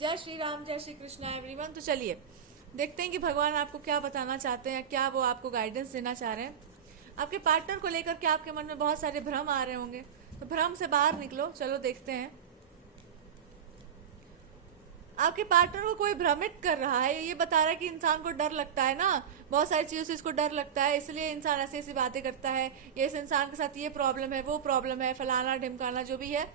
जय श्री राम, जय श्री कृष्णा एवरीवन। तो चलिए देखते हैं कि भगवान आपको क्या बताना चाहते हैं, क्या वो आपको गाइडेंस देना चाह रहे हैं। आपके पार्टनर को लेकर के आपके मन में बहुत सारे भ्रम आ रहे होंगे, तो भ्रम से बाहर निकलो। चलो देखते हैं। आपके पार्टनर को कोई भ्रमित कर रहा है, ये बता रहा है कि इंसान को डर लगता है ना, बहुत सारी चीज़ों से इसको डर लगता है, इसलिए इंसान ऐसी ऐसी बातें करता है, ये इस इंसान के साथ ये प्रॉब्लम है, वो प्रॉब्लम है, फलाना ढिमकाना जो भी है।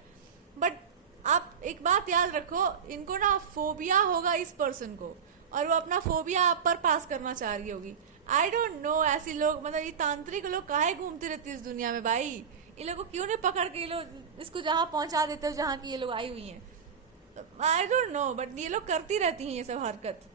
बट आप एक बात याद रखो, इनको ना फोबिया होगा इस पर्सन को, और वो अपना फोबिया आप पर पास करना चाह रही होगी। आई डोंट नो ऐसी लोग, मतलब ये तांत्रिक लोग काहे घूमती रहती है इस दुनिया में भाई। इन लोगों को क्यों नहीं पकड़ के ये लोग इसको जहाँ पहुंचा देते हो जहाँ की ये लोग आई हुई हैं। आई डोंट नो, बट ये लोग करती रहती हैं ये सब हरकत।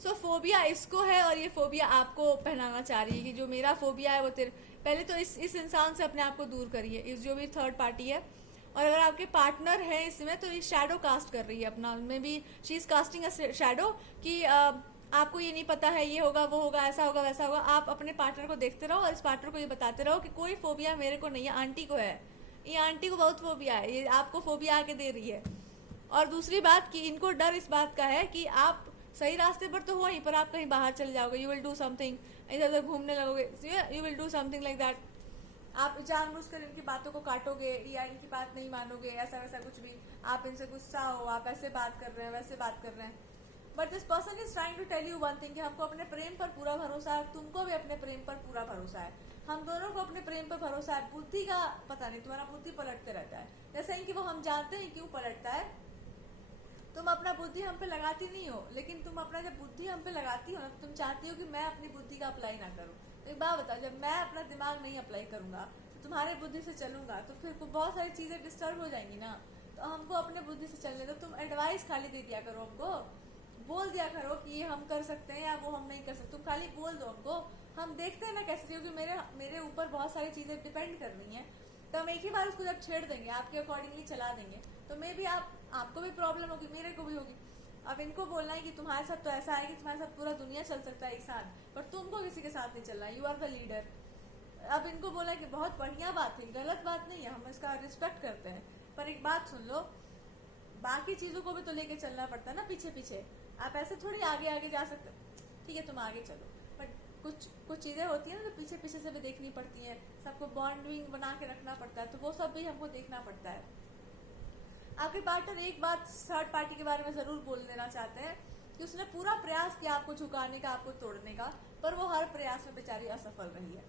सो फोबिया इसको है, और ये फोबिया आपको पहनाना चाह रही है कि जो मेरा फोबिया है वो तेरे। पहले तो इस इंसान से अपने आप को दूर करिए, इस जो भी थर्ड पार्टी है। और अगर आपके पार्टनर है इसमें, तो ये शैडो कास्ट कर रही है अपना, उनमें भी she is casting a shadow कि आपको ये नहीं पता है, ये होगा वो होगा, ऐसा होगा वैसा होगा। आप अपने पार्टनर को देखते रहो और इस पार्टनर को ये बताते रहो कि कोई फोबिया मेरे को नहीं है, आंटी को है, ये आंटी को बहुत फोबिया है, ये आपको फोबिया आके दे रही है। और दूसरी बात कि इनको डर इस बात का है कि आप सही रास्ते पर तो हो ही, पर आप कहीं बाहर चले जाओगे, यू विल डू समथिंग, इधर उधर घूमने लगोगे, you will do something like that. आप जानबूझकर इनकी बातों को काटोगे या इनकी बात नहीं मानोगे, ऐसा वैसा कुछ भी। आप इनसे गुस्सा हो, आप ऐसे बात कर रहे हैं, वैसे बात कर रहे हैं। But this person is trying to tell you one thing कि हमको अपने प्रेम पर पूरा भरोसा है, तुमको भी अपने प्रेम पर पूरा भरोसा है, हम दोनों को अपने प्रेम पर भरोसा है। बुद्धि का पता नहीं, तुम्हारा बुद्धि पलटते रहता है, जैसे कि वो हम जानते हैं क्यों पलटता है। तुम अपना बुद्धि हम पे लगाती नहीं हो, लेकिन तुम अपना जब बुद्धि हम पे लगाती हो ना, तो तुम चाहती हो कि मैं अपनी बुद्धि का अप्लाई ना करूं। तो एक बात बताओ, जब मैं अपना दिमाग नहीं अप्लाई करूंगा, तो तुम्हारे बुद्धि से चलूंगा, तो फिर बहुत सारी चीजें डिस्टर्ब हो जाएंगी ना। तो हमको अपने बुद्धि से चलने दो। तुम एडवाइस खाली दे दिया करो हमको, बोल दिया करो कि ये हम कर सकते हैं या वो हम नहीं कर सकते, तुम खाली बोल दो हमको। हम देखते हैं ना कैसे, क्योंकि मेरे ऊपर बहुत सारी चीजें डिपेंड कर रही हैं। तो हम एक ही बार उसको जब छेड़ देंगे, आपके अकॉर्डिंगली चला देंगे, तो मे भी आपको भी प्रॉब्लम होगी, मेरे को भी होगी। अब इनको बोलना है कि तुम्हारे साथ तो ऐसा है कि तुम्हारे साथ पूरा दुनिया चल सकता है एक साथ, पर तुमको किसी के साथ नहीं चलना, यू आर द लीडर। अब इनको बोला कि बहुत बढ़िया बात है, गलत बात नहीं है, हम इसका रिस्पेक्ट करते हैं, पर एक बात सुन लो, बाकी चीजों को भी तो लेके चलना पड़ता है ना पीछे पीछे। आप ऐसे थोड़ी आगे आगे जा सकते, ठीक है तुम आगे चलो, बट कुछ चीजें होती है ना, तो पीछे पीछे से भी देखनी पड़ती है, सबको बॉन्डिंग बना के रखना पड़ता है, तो वो सब भी हमको देखना पड़ता है। आपके पार्टनर एक बात थर्ड पार्टी के बारे में जरूर बोल देना चाहते हैं कि उसने पूरा प्रयास किया आपको झुकाने का, आपको तोड़ने का, पर वो हर प्रयास में बेचारी असफल रही है।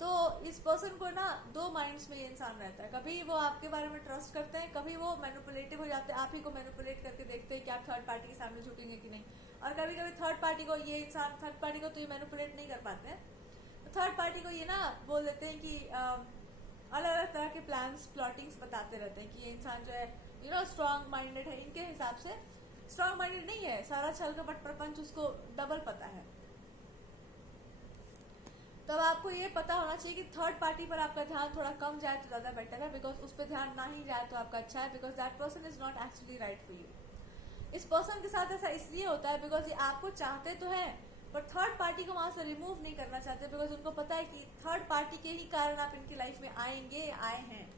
तो इस पर्सन को ना दो माइंड्स में ये इंसान रहता है, कभी वो आपके बारे में ट्रस्ट करते हैं, कभी वो मैनिपुलेटिव हो जाते हैं, आप ही को मैनिपुलेट करके देखते हैं कि आप थर्ड पार्टी के सामने झुकेंगे कि नहीं। और कभी कभी थर्ड पार्टी को ये इंसान, थर्ड पार्टी को तो ये मैनिपुलेट नहीं कर पाते हैं, तो थर्ड पार्टी को ये ना बोल देते हैं कि अलग अलग तरह के प्लान्स प्लॉटिंग्स बताते रहते हैं कि ये इंसान जो है स्ट्रांग माइंडेड है। इनके हिसाब से स्ट्रांग माइंडेड नहीं है, सारा छल कपट प्रपंच उसको डबल पता है। तब आपको ये पता होना चाहिए कि थर्ड पार्टी पर आपका ध्यान थोड़ा कम जाए तो ज्यादा बेटर है, बिकॉज उस पर ध्यान ना ही जाए तो आपका अच्छा है, because that person is not actually right for you. इस पर्सन के साथ ऐसा इसलिए होता है बिकॉज ये आपको चाहते तो है, पर थर्ड पार्टी को वहां से रिमूव नहीं करना चाहते, बिकॉज उनको पता है कि थर्ड पार्टी के ही कारण आप इनकी लाइफ में आएंगे, आए हैं।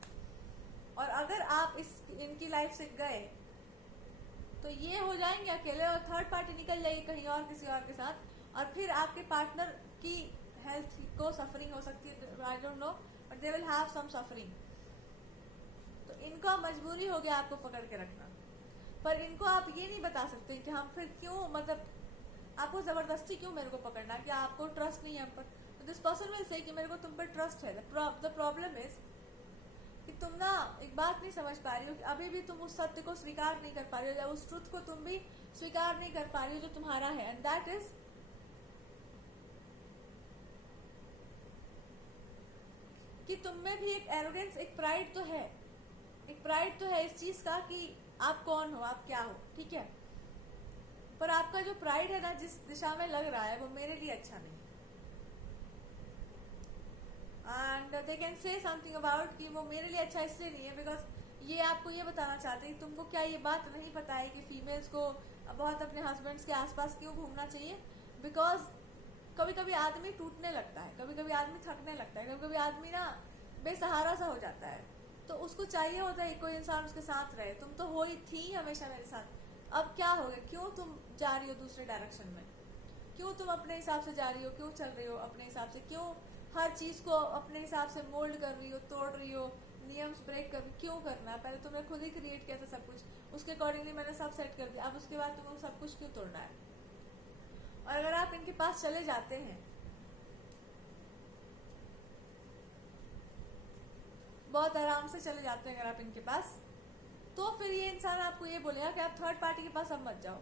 और अगर आप इनकी लाइफ से गए तो ये हो जाएंगे अकेले, और थर्ड पार्टी निकल जाएगी कहीं और किसी और के साथ, और फिर आपके पार्टनर की हेल्थ को सफरिंग हो सकती है, I don't know, but they will have some suffering. तो इनको मजबूरी हो गया आपको पकड़ के रखना, पर इनको आप ये नहीं बता सकते कि हम फिर क्यों, मतलब आपको जबरदस्ती क्यों मेरे को पकड़ना, कि आपको ट्रस्ट नहीं है हम पर। तो दिस पर्सन विल से कि मेरे को तुम पर ट्रस्ट है। द प्रॉब्लम इज कि तुम ना एक बात नहीं समझ पा रही हो कि अभी भी तुम उस सत्य को स्वीकार नहीं कर पा रही हो, या उस ट्रुथ को तुम भी स्वीकार नहीं कर पा रही हो जो तुम्हारा है, एंड दैट इज कि तुम में भी एक एरोगेंस, एक प्राइड तो है, एक प्राइड तो है इस चीज का कि आप कौन हो, आप क्या हो, ठीक है, पर आपका जो प्राइड है ना, जिस दिशा में लग रहा है वो मेरे लिए अच्छा नहीं। And they can say something about कि वो मेरे लिए अच्छा इसलिए नहीं है बिकॉज ये आपको ये बताना चाहते हैं, तुमको क्या ये बात नहीं पता है कि फीमेल्स को बहुत अपने हस्बैंड्स के आसपास क्यों घूमना चाहिए। बिकॉज कभी कभी आदमी टूटने लगता है, कभी कभी आदमी थकने लगता है, कभी कभी आदमी ना बेसहारा सा हो जाता है, तो उसको चाहिए होता है कोई इंसान उसके साथ रहे। तुम तो हो ही थी हमेशा मेरे साथ, अब क्या हो गया, क्यों तुम जा रही हो दूसरे डायरेक्शन में, क्यों तुम अपने हिसाब से जा रही हो, क्यों चल रही हो अपने हिसाब से, क्यों हर चीज को अपने हिसाब से मोल्ड कर रही हो, तोड़ रही हो, नियम्स ब्रेक कर, क्यों करना है? पहले तुमने खुद ही क्रिएट किया था सब कुछ, उसके अकॉर्डिंगली मैंने सब सेट कर दिया, अब उसके बाद तुम्हें सब कुछ क्यों तोड़ना है? और अगर आप इनके पास चले जाते हैं, बहुत आराम से चले जाते हैं अगर आप इनके पास, तो फिर ये इंसान आपको ये बोलेगा कि आप थर्ड पार्टी के पास अब मत जाओ,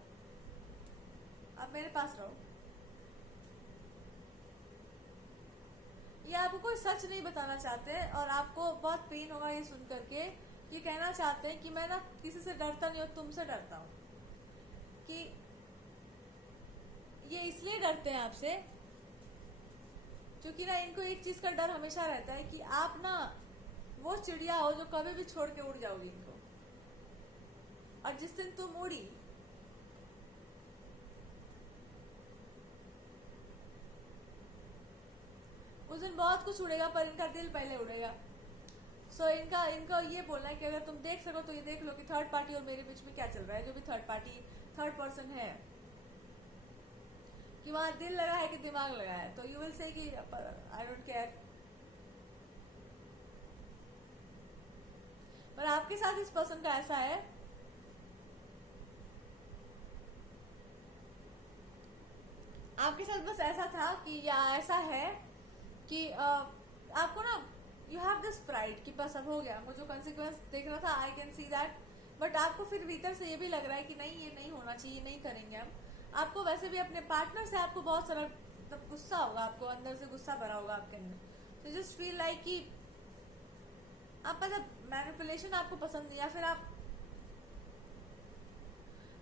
आप मेरे पास रहो। ये आपको कोई सच नहीं बताना चाहते और आपको बहुत पेन होगा ये सुन करके। ये कहना चाहते हैं कि मैं ना किसी से डरता नहीं हूँ, तुमसे डरता हूँ। कि ये इसलिए डरते हैं आपसे क्योंकि ना इनको एक चीज का डर हमेशा रहता है कि आप ना वो चिड़िया हो जो कभी भी छोड़ के उड़ जाओगी इनको, और जिस दिन तुम उड़ी उस दिन बहुत कुछ उड़ेगा पर इनका दिल पहले उड़ेगा। सो इनका ये बोलना है कि अगर तुम देख सको तो ये देख लो कि थर्ड पार्टी और मेरे बीच में क्या चल रहा है। जो भी थर्ड पर्सन है, कि वहां दिल लगा है कि दिमाग लगा है, तो यू विल से कि आई डोंट केयर। पर आपके साथ इस पर्सन का ऐसा है आपके साथ बस ऐसा था कि या ऐसा है कि आपको ना यू हैव दिस प्राइड कि बस अब हो गया, मुझे जो कॉन्सिक्वेंस देखना था I can see that, but आपको फिर भीतर से ये भी लग रहा है कि नहीं ये नहीं होना चाहिए, नहीं करेंगे हम। आपको वैसे भी अपने पार्टनर से आपको बहुत सारा मतलब गुस्सा होगा, आपको अंदर से गुस्सा भरा होगा आपके अंदर। तो जस्ट फील लाइक कि आप मतलब मैनिपुलेशन आपको पसंद नहीं, या फिर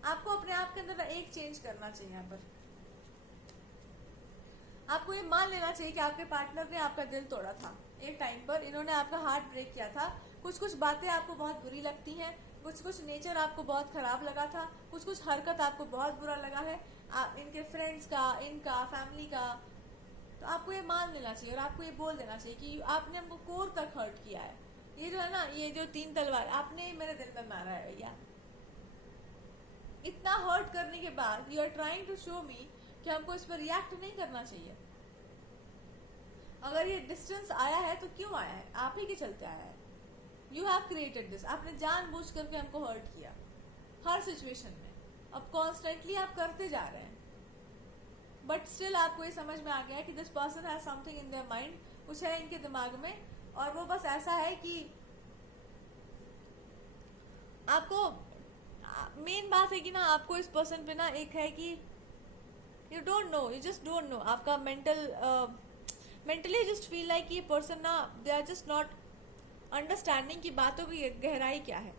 आपको अपने आप के अंदर एक चेंज करना चाहिए। यहाँ पर आपको ये मान लेना चाहिए कि आपके पार्टनर ने आपका दिल तोड़ा था एक टाइम पर, इन्होंने आपका हार्ट ब्रेक किया था। कुछ बातें आपको बहुत बुरी लगती हैं, कुछ नेचर आपको बहुत खराब लगा था, कुछ हरकत आपको बहुत बुरा लगा है इनके फ्रेंड्स का, इनका फैमिली का। तो आपको ये मान लेना चाहिए और आपको ये बोल देना चाहिए कि आपने हमको कोर तक हर्ट किया है। ये जो है ना, ये जो 3 तलवार आपने मेरे दिल में मारा है भैया। इतना हर्ट करने के बाद you are trying to show me कि हमको इस पर रिएक्ट नहीं करना चाहिए। अगर ये डिस्टेंस आया है तो क्यों आया है? आप ही के चलते आया है। यू हैव क्रिएटेड दिस, आपने जानबूझ करके हमको हर्ट किया हर सिचुएशन में। अब कॉन्स्टेंटली आप करते जा रहे हैं, बट स्टिल आपको ये समझ में आ गया है कि this person has something in their mind, कुछ है इनके दिमाग में, और वो बस ऐसा है कि आपको मेन बात है कि ना आपको इस पर्सन पे ना एक है कि you don't know, you just don't know. आपका मेंटली जस्ट फील लाइक ये पर्सन ना they are just not understanding की बातों की गहराई क्या है।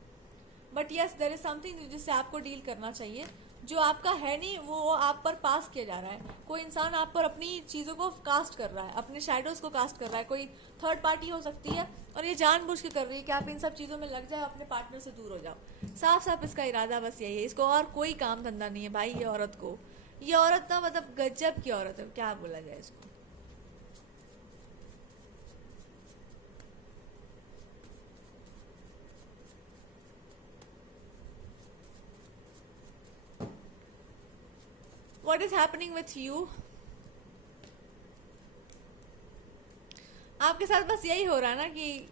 But yes there is something जिससे आपको डील करना चाहिए, जो आपका है नहीं वो आप पर पास किया जा रहा है। कोई इंसान आप पर अपनी चीज़ों को कास्ट कर रहा है, अपने शैडोज को कास्ट कर रहा है। कोई थर्ड पार्टी हो सकती है और ये जानबूझ के कर रही है कि आप इन सब चीज़ों में लग जाओ, अपने पार्टनर से दूर हो जाओ। साफ साफ इसका इरादा बस यही है, इसको और कोई काम धंधा नहीं है भाई। ये औरत को, ये औरत ना मतलब गजब की औरत है, क्या बोला जाए इसको। What is happening with you? आपके साथ बस यही हो रहा है ना कि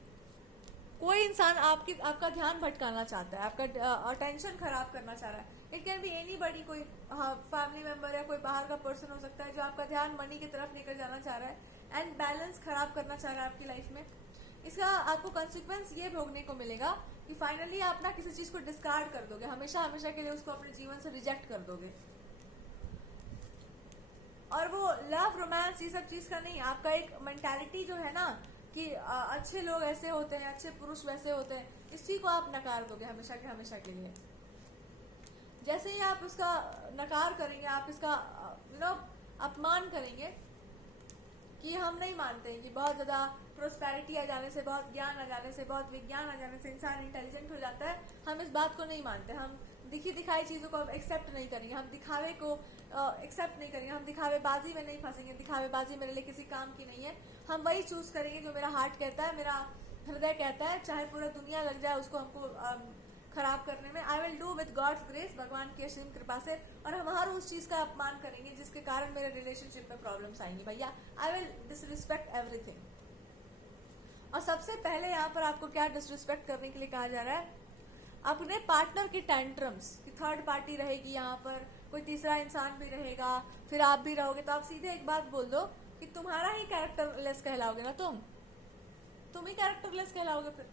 कोई इंसान आपका ध्यान भटकाना चाहता है, आपका अटेंशन खराब करना चाह रहा है। इट कैन बी एनी बडी, कोई फैमिली मेंबर या कोई बाहर का पर्सन हो सकता है जो आपका ध्यान मनी की तरफ लेकर जाना चाह रहा है एंड बैलेंस खराब करना चाह रहा है आपकी लाइफ में। इसका आपको कॉन्सिक्वेंस ये भोगने को मिलेगा कि फाइनली आप ना किसी चीज को डिस्कार्ड कर दोगे, हमेशा हमेशा के लिए उसको अपने जीवन से रिजेक्ट कर दोगे। और वो लव रोमांस ये सब चीज का नहीं, आपका एक मेंटालिटी जो है ना कि अच्छे लोग ऐसे होते हैं, अच्छे पुरुष वैसे होते हैं, इसी को आप नकार दोगे हमेशा के लिए। जैसे ही आप उसका नकार करेंगे, आप इसका अपमान करेंगे कि हम नहीं मानते हैं कि बहुत ज्यादा प्रोस्पेरिटी आ जाने से, बहुत ज्ञान आ जाने से, बहुत विज्ञान आ जाने से इंसान इंटेलिजेंट हो जाता है। हम इस बात को नहीं मानते, हम दिखी दिखाई चीजों को एक्सेप्ट नहीं करेंगे, हम दिखावे को एक्सेप्ट नहीं करेंगे, हम दिखावेबाजी में नहीं फंसेंगे। दिखावेबाजी मेरे लिए किसी काम की नहीं है। हम वही चूज करेंगे जो मेरा हार्ट कहता है, मेरा हृदय कहता है चाहे पूरा दुनिया लग जाए उसको हमको खराब करने में, I will do with God's grace, भगवान की असीम कृपा से, और हम हर उस चीज का अपमान करेंगे जिसके कारण मेरे रिलेशनशिप में प्रॉब्लम्स आएंगी भैया। I will disrespect everything. और सबसे पहले यहाँ पर आपको क्या डिसरिस्पेक्ट करने के लिए कहा जा रहा है? अपने पार्टनर की टेंट्रम्स, कि थर्ड पार्टी रहेगी यहाँ पर, कोई तीसरा इंसान भी रहेगा, फिर आप भी रहोगे, तो आप सीधे एक बात बोल दो कि तुम्हारा ही कैरेक्टरलेस कहलाओगे ना, तुम ही कैरेक्टरलेस कहलाओगे। फिर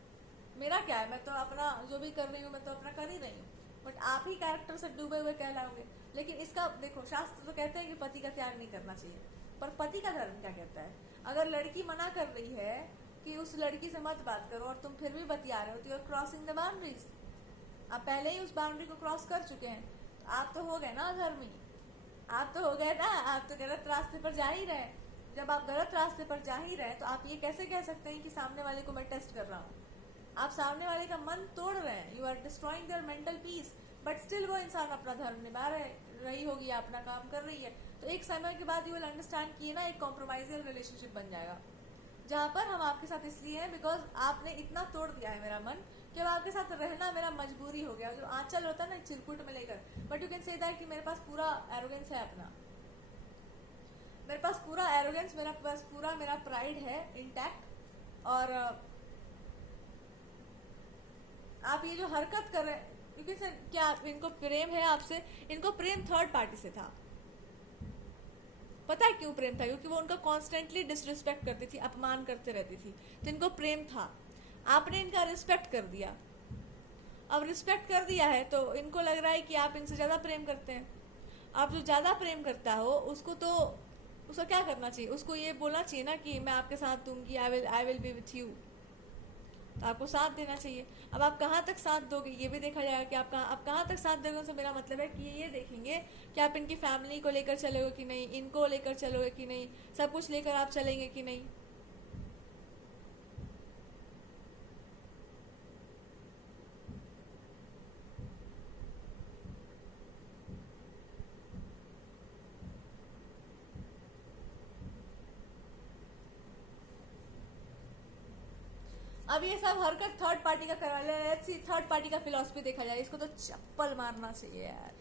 मेरा क्या है, मैं तो अपना जो भी कर रही हूँ मैं तो अपना कर ही रही हूँ, बट आप ही कैरेक्टर से डूबे हुए कहलाओगे। लेकिन इसका देखो, शास्त्र तो कहते हैं कि पति का त्याग नहीं करना चाहिए, पर पति का धर्म क्या कहता है? अगर लड़की मना कर रही है कि उस लड़की से मत बात करो और तुम फिर भी बतिया रहे हो, तो you are crossing the boundaries. आप पहले ही उस बाउंड्री को क्रॉस कर चुके हैं, तो आप तो हो गए ना अधर्मी, आप तो हो गए ना, आप तो गलत रास्ते पर जा ही रहे। जब आप गलत रास्ते पर जा ही रहे तो आप ये कैसे कह सकते हैं कि सामने वाले को मैं टेस्ट कर रहा हूँ? आप सामने वाले का मन तोड़ रहे हैं, you are destroying their mental peace, but still वो इंसान अपना धर्म निभा रही होगी, अपना काम कर रही है, तो एक समय के बाद यू विल अंडरस्टैंड किए ना, एक कॉम्प्रोमाइजल रिलेशनशिप बन जाएगा, जहाँ पर हम आपके साथ इसलिए हैं बिकॉज आपने इतना तोड़ दिया है मेरा मन कि अब आपके साथ रहना मेरा मजबूरी हो गया। जो आंचल होता है ना चिरकुट में लेकर, but you can say that कि मेरे पास पूरा एरोगेंस है अपना, मेरे पास पूरा एरोगेंस, मेरा पास पूरा मेरा प्राइड है इंटैक्ट। और आप ये जो हरकत कर रहे हैं, क्योंकि क्या इनको प्रेम है आपसे? इनको प्रेम थर्ड पार्टी से था। पता है क्यों प्रेम था? क्योंकि वो उनका कॉन्स्टेंटली डिसरिस्पेक्ट करती थी, अपमान करते रहती थी, तो इनको प्रेम था। आपने इनका रिस्पेक्ट कर दिया, अब रिस्पेक्ट कर दिया है तो इनको लग रहा है कि आप इनसे ज्यादा प्रेम करते हैं। आप जो ज्यादा प्रेम करता हो उसको क्या करना चाहिए? उसको ये बोलना चाहिए ना कि मैं आपके साथ दूंगी, I will be with you, तो आपको साथ देना चाहिए। अब आप कहाँ तक साथ दोगे ये भी देखा जाएगा कि आप कहाँ तक साथ दोगे। उनसे मेरा मतलब है कि ये देखेंगे कि आप इनकी फैमिली को लेकर चलोगे कि नहीं, इनको लेकर चलोगे कि नहीं, सब कुछ लेकर आप चलेंगे कि नहीं। अब ये सब हरकत थर्ड पार्टी का करवा ले, थर्ड पार्टी का फिलॉसफी देखा जाए, इसको तो चप्पल मारना चाहिए यार।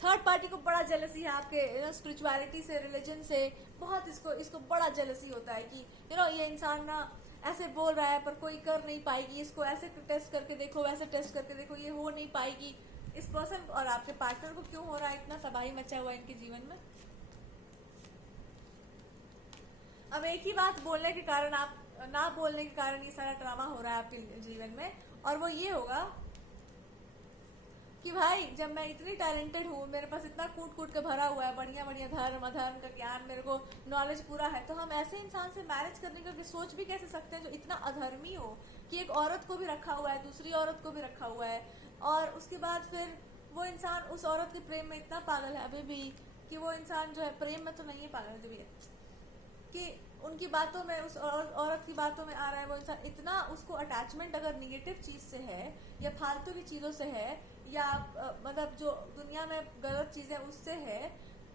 थर्ड पार्टी को बड़ा जेलसी है आपके स्पिरिचुअलिटी से, रिलीजन से, बहुत इसको बड़ा जेलसी होता है कि ये इंसान ना ऐसे बोल रहा है पर कोई कर नहीं पाएगी, इसको ऐसे टेस्ट करके देखो, वैसे टेस्ट करके देखो, ये हो नहीं पाएगी। इस पर्सन और आपके पार्टनर को क्यों हो रहा है इतना तबाही मचा हुआ इनके जीवन में? अब एक ही बात बोलने के कारण, आप ना बोलने के कारण ये सारा ड्रामा हो रहा है आपके जीवन में, और वो ये होगा कि भाई जब मैं इतनी टैलेंटेड हूँ, मेरे पास इतना कूट कूट के भरा हुआ है, बढ़िया बढ़िया धर्म अधर्म का ज्ञान, मेरे को नॉलेज पूरा है, तो हम ऐसे इंसान से मैरिज करने का सोच भी कैसे सकते हैं जो इतना अधर्मी हो कि एक औरत को भी रखा हुआ है, दूसरी औरत को भी रखा हुआ है, और उसके बाद फिर वो इंसान उस औरत के प्रेम में इतना पागल है अभी भी कि वो इंसान जो है प्रेम में तो नहीं है, पागल भी है कि उनकी बातों में, उस औरत की बातों में आ रहा है। वो इंसान इतना, उसको अटैचमेंट अगर निगेटिव चीज से है या फालतू की चीजों से है या मतलब जो दुनिया में गलत चीजें उससे है,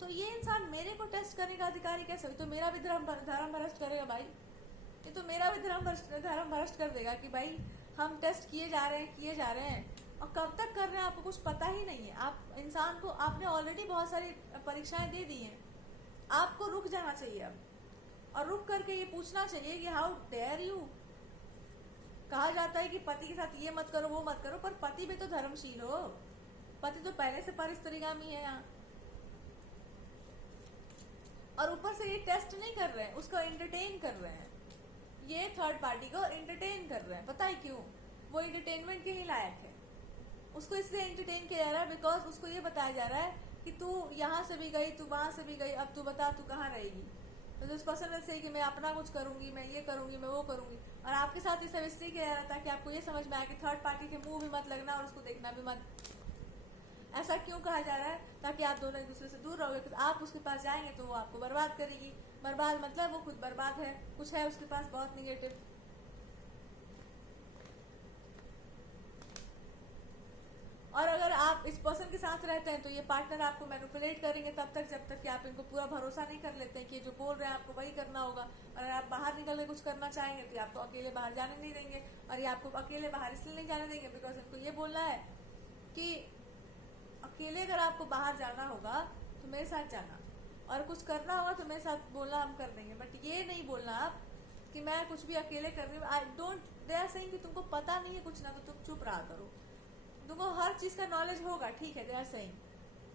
तो ये इंसान मेरे को टेस्ट करने का अधिकारी कैसे हो? तो मेरा भी धर्म भ्रष्ट करेगा भाई, ये तो मेरा भी धर्म भ्रष्ट कर देगा कि भाई हम टेस्ट किए जा रहे हैं और कब तक कर रहे हैं आपको कुछ पता ही नहीं है। आप इंसान को, आपने ऑलरेडी बहुत सारी परीक्षाएं दे दी हैं, आपको रुक जाना चाहिए अब, और रुक करके ये पूछना चाहिए कि हाउ डेयर यू। कहा जाता है कि पति के साथ ये मत करो वो मत करो, पर पति भी तो धर्मशील हो, पति तो पहले से परिस्त्रीगामी है यहाँ, और ऊपर से ये टेस्ट नहीं कर रहे हैं, उसको एंटरटेन कर रहे हैं, ये थर्ड पार्टी को एंटरटेन कर रहे हैं। पता है क्यों? वो एंटरटेनमेंट के ही लायक है, उसको इसलिए एंटरटेन किया जा रहा है बिकॉज उसको ये बताया जा रहा है कि तू यहाँ से भी गई, तू वहां से भी गई, अब तू बता तू कहाँ रहेगी। तो उस पर्सन से कि मैं अपना कुछ करूंगी, मैं ये करूंगी, मैं वो करूंगी, और आपके साथ ये सब इसलिए किया जा रहा था कि आपको ये समझ में आया कि थर्ड पार्टी के मुंह भी मत लगना और उसको देखना भी मत। ऐसा क्यों कहा जा रहा है? ताकि आप दोनों एक दूसरे से दूर रहोगे। आप उसके पास जाएंगे तो वो आपको बर्बाद करेगी, बर्बाद मतलब वो खुद बर्बाद है, कुछ है उसके पास बहुत निगेटिव। और अगर आप इस पर्सन के साथ रहते हैं तो ये पार्टनर आपको मैनिपुलेट करेंगे तब तक जब तक कि आप इनको पूरा भरोसा नहीं कर लेते हैं कि जो बोल रहे हैं आपको वही करना होगा। और अगर आप बाहर निकल के कुछ करना चाहेंगे तो ये आपको अकेले बाहर जाने नहीं देंगे। और ये आपको अकेले बाहर इसलिए नहीं जाने देंगे बिकॉज इनको ये बोलना है कि अकेले अगर आपको बाहर जाना होगा तो मेरे साथ जाना, और कुछ करना होगा तो मेरे साथ बोलना, हम कर देंगे। बट ये नहीं बोलना आप कि मैं कुछ भी अकेले कर रही हूँ। I don't, they are saying कि तुमको पता नहीं है कुछ ना, तो तुम चुप रहा करो। तुमको हर चीज़ का नॉलेज होगा, ठीक है, दे आर सेइंग,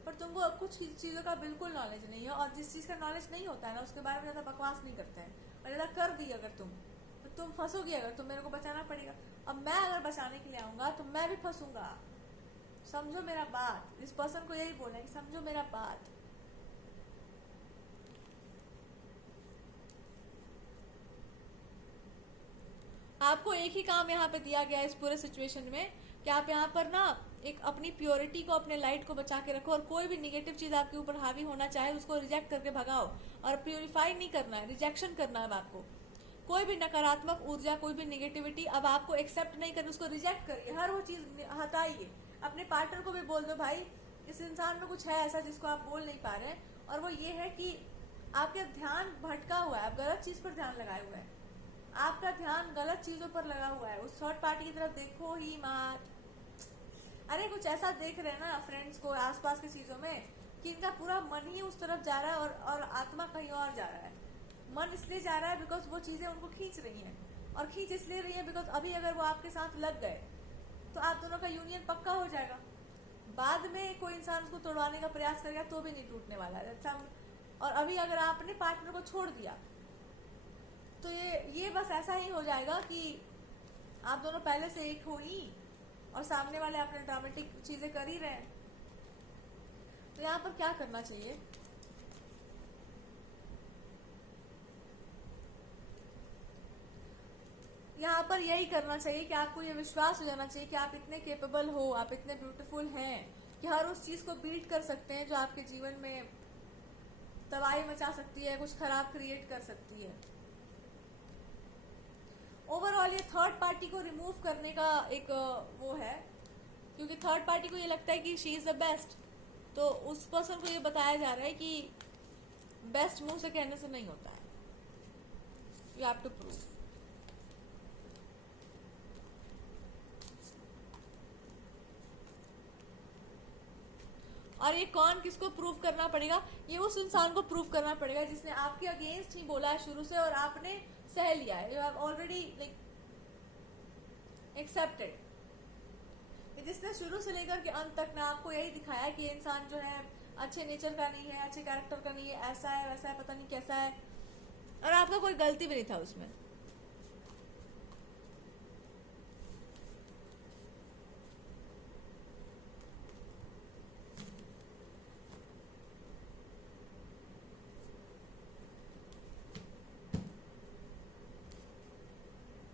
पर तुमको कुछ चीज़ों का बिल्कुल नॉलेज नहीं है। और जिस चीज़ का नॉलेज नहीं होता है ना उसके बारे में ज़्यादा बकवास नहीं करते हैं। और ज़्यादा कर दी अगर तुम तो तुम फंसोगी। अगर तुम मेरे को बचाना पड़ेगा, अब मैं अगर बचाने के लिए आऊँगा तो मैं भी फंसूंगा। समझो मेरा बात। इस पर्सन को यही बोलना है कि समझो मेरा बात। आपको एक ही काम यहाँ पे दिया गया है इस पूरे सिचुएशन में कि आप यहाँ पर ना एक अपनी प्योरिटी को, अपने लाइट को बचा के रखो, और कोई भी निगेटिव चीज आपके ऊपर हावी होना चाहे उसको रिजेक्ट करके भगाओ। और प्योरीफाई नहीं करना है, रिजेक्शन करना है आपको। कोई भी नकारात्मक ऊर्जा, कोई भी निगेटिविटी अब आपको एक्सेप्ट नहीं करनी, उसको रिजेक्ट करिए, हर वो चीज हटाइए। अपने पार्टनर को भी बोल दो भाई इस इंसान में कुछ है ऐसा जिसको आप बोल नहीं पा रहे हैं, और वो ये है कि आपका ध्यान भटका हुआ है, आप गलत चीज पर ध्यान लगाए हुए हैं, आपका ध्यान गलत चीजों पर लगा हुआ है। उस थर्ड पार्टी की तरफ देखो ही मत। अरे कुछ ऐसा देख रहे हैं ना फ्रेंड्स को आसपास की चीजों में कि इनका पूरा मन ही उस तरफ जा रहा है और आत्मा कहीं और जा रहा है। मन इसलिए जा रहा है बिकॉज वो चीजें उनको खींच रही हैं, और खींच इसलिए रही है बिकॉज अभी अगर वो आपके साथ लग गए तो आप दोनों का यूनियन पक्का हो जाएगा। बाद में कोई इंसान उसको तोड़वाने का प्रयास करेगा तो भी नहीं टूटने वाला है। अच्छा, और अभी अगर आपने पार्टनर को छोड़ दिया तो ये बस ऐसा ही हो जाएगा कि आप दोनों पहले से एक हो ही, और सामने वाले अपने ड्रामेटिक चीजें कर ही रहे हैं। तो यहाँ पर क्या करना चाहिए, यहाँ पर यही करना चाहिए कि आपको ये विश्वास हो जाना चाहिए कि आप इतने केपेबल हो, आप इतने ब्यूटीफुल हैं कि हर उस चीज को बीट कर सकते हैं जो आपके जीवन में तबाही मचा सकती है, कुछ खराब क्रिएट कर सकती है। ओवरऑल ये थर्ड पार्टी को रिमूव करने का एक वो है, क्योंकि थर्ड पार्टी को ये लगता है कि शी इज द बेस्ट। तो उस पर्सन को ये बताया जा रहा है कि बेस्ट मुंह से कहने से नहीं होता है, यू हैव टू प्रूव। और ये कौन किसको प्रूव करना पड़ेगा, ये उस इंसान को प्रूव करना पड़ेगा जिसने आपके अगेंस्ट ही बोला है शुरू से और आपने सह लिया है। You have already like accepted, जिसने शुरू से लेकर के अंत तक ना आपको यही दिखाया कि इंसान जो है अच्छे नेचर का नहीं है, अच्छे कैरेक्टर का नहीं है, ऐसा है वैसा है, पता नहीं कैसा है, और आपका कोई गलती भी नहीं था उसमें।